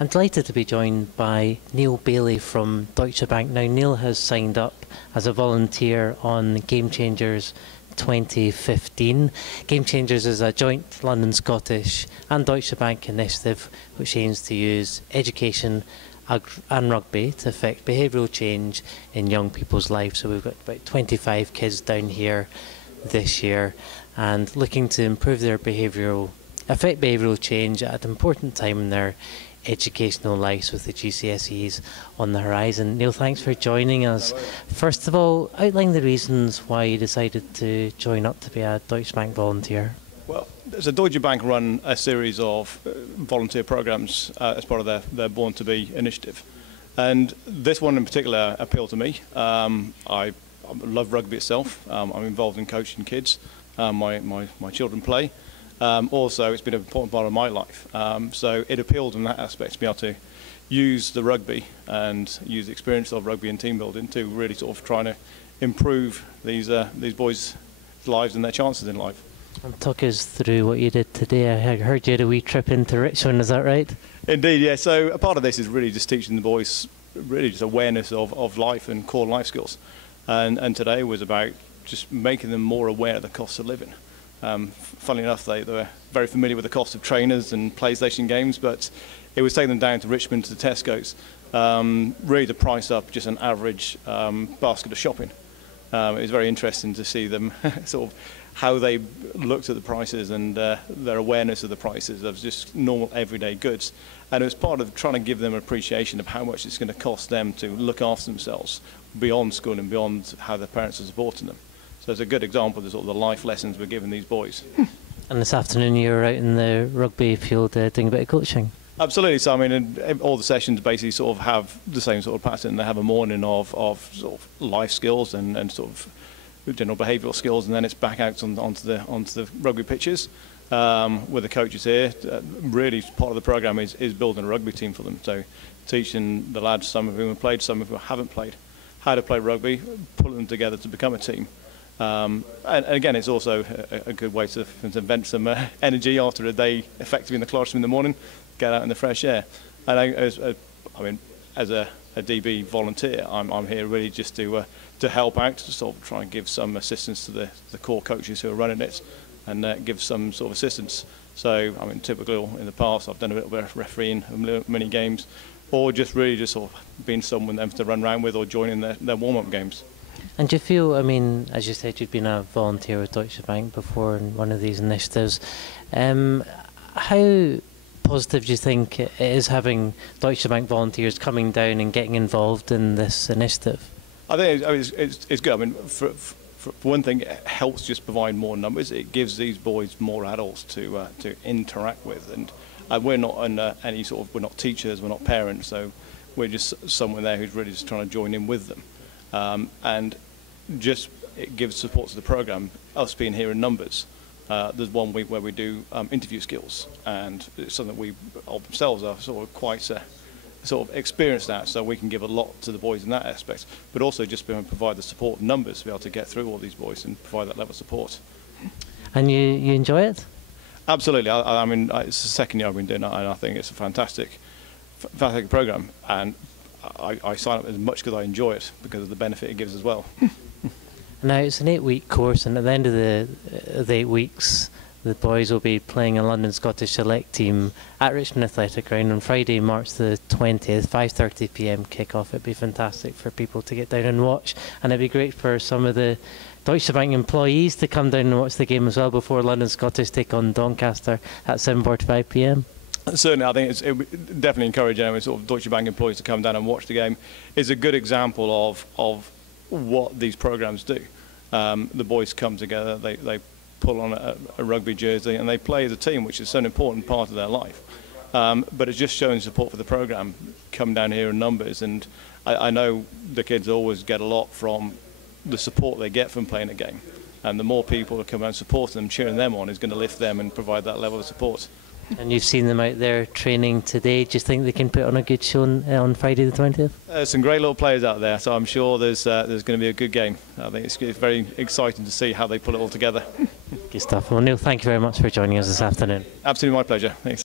I'm delighted to be joined by Neil Bailey from Deutsche Bank. Now, Neil has signed up as a volunteer on Game Changers 2015. Game Changers is a joint London Scottish and Deutsche Bank initiative which aims to use education and rugby to affect behavioural change in young people's lives. So we've got about 25 kids down here this year and looking to improve their affect behavioural change at an important time in their educational lives with the GCSEs on the horizon. Neil, thanks for joining us. First of all, outline the reasons why you decided to join up to be a Deutsche Bank volunteer. Well, so Deutsche Bank run a series of volunteer programs as part of their Born to Be initiative. And this one in particular appealed to me. I love rugby itself. I'm involved in coaching kids. My children play. Also, it's been an important part of my life. So it appealed in that aspect to be able to use the rugby and use the experience of rugby and team building to really sort of trying to improve these boys' lives and their chances in life. Talk us through what you did today. I heard you had a wee trip into Richmond, is that right? Indeed, yeah. So a part of this is really just teaching the boys really just awareness of life and core life skills. And today was about just making them more aware of the cost of living. Funnily enough, they were very familiar with the cost of trainers and PlayStation games, but it was taking them down to Richmond to the Tesco's, really to price up just an average basket of shopping. It was very interesting to see them sort of how they looked at the prices and their awareness of the prices of just normal everyday goods. And it was part of trying to give them an appreciation of how much it's going to cost them to look after themselves beyond school and beyond how their parents are supporting them. So it's a good example of the sort of the life lessons we're giving these boys. And this afternoon you were out in the rugby field doing a bit of coaching. Absolutely. So I mean, all the sessions basically sort of have the same sort of pattern. They have a morning of sort of life skills and sort of general behavioural skills, and then it's back out onto the rugby pitches with the coaches here. Really, part of the programme is building a rugby team for them. So teaching the lads, some of whom have played, some of whom haven't played, how to play rugby, pulling them together to become a team. And again, it's also a good way to vent some energy after a day effectively in the classroom in the morning, get out in the fresh air. And I mean, as a DB volunteer, I'm here really just to help out, to sort of try and give some assistance to the core coaches who are running it, and give some sort of assistance. So, I mean, typically in the past, I've done a little bit of refereeing mini games, or just really just sort of being someone them to run around with or joining their warm-up games. And do you feel, I mean, as you said, you'd been a volunteer with Deutsche Bank before in one of these initiatives. How positive do you think it is having Deutsche Bank volunteers coming down and getting involved in this initiative? I think it's good. I mean, for one thing, it helps just provide more numbers. It gives these boys more adults to interact with, and we're not we're not teachers, we're not parents, so we're just someone there who's really just trying to join in with them. And just it gives support to the programme, us being here in numbers. There's 1 week where we do interview skills, and it's something that we ourselves are sort of quite sort of experienced at, so we can give a lot to the boys in that aspect, but also just be able to provide the support and numbers to be able to get through all these boys and provide that level of support. And you enjoy it? Absolutely. I mean, it's the second year I've been doing it, and I think it's a fantastic programme, and I sign up as much because I enjoy it because of the benefit it gives as well. Now, it's an 8-week course, and at the end of the 8 weeks, the boys will be playing a London Scottish select team at Richmond Athletic Ground on Friday, March the 20th, 5:30 p.m. kick-off. It'd be fantastic for people to get down and watch, and it'd be great for some of the Deutsche Bank employees to come down and watch the game as well before London Scottish take on Doncaster at 7:45 p.m. Certainly, I think it would definitely encourage sort of Deutsche Bank employees to come down and watch the game. It's a good example of what these programmes do. The boys come together, they pull on a rugby jersey, and they play as a team, which is such an important part of their life. But it's just showing support for the programme, come down here in numbers, and I know the kids always get a lot from the support they get from playing a game. And the more people that come out and support them, cheering them on, is going to lift them and provide that level of support. And you've seen them out there training today. Do you think they can put on a good show on Friday the 20th? There's some great little players out there, so I'm sure there's going to be a good game. I think it's very exciting to see how they pull it all together. Good stuff. Well, Neil, thank you very much for joining us this afternoon. Absolutely my pleasure. Thanks.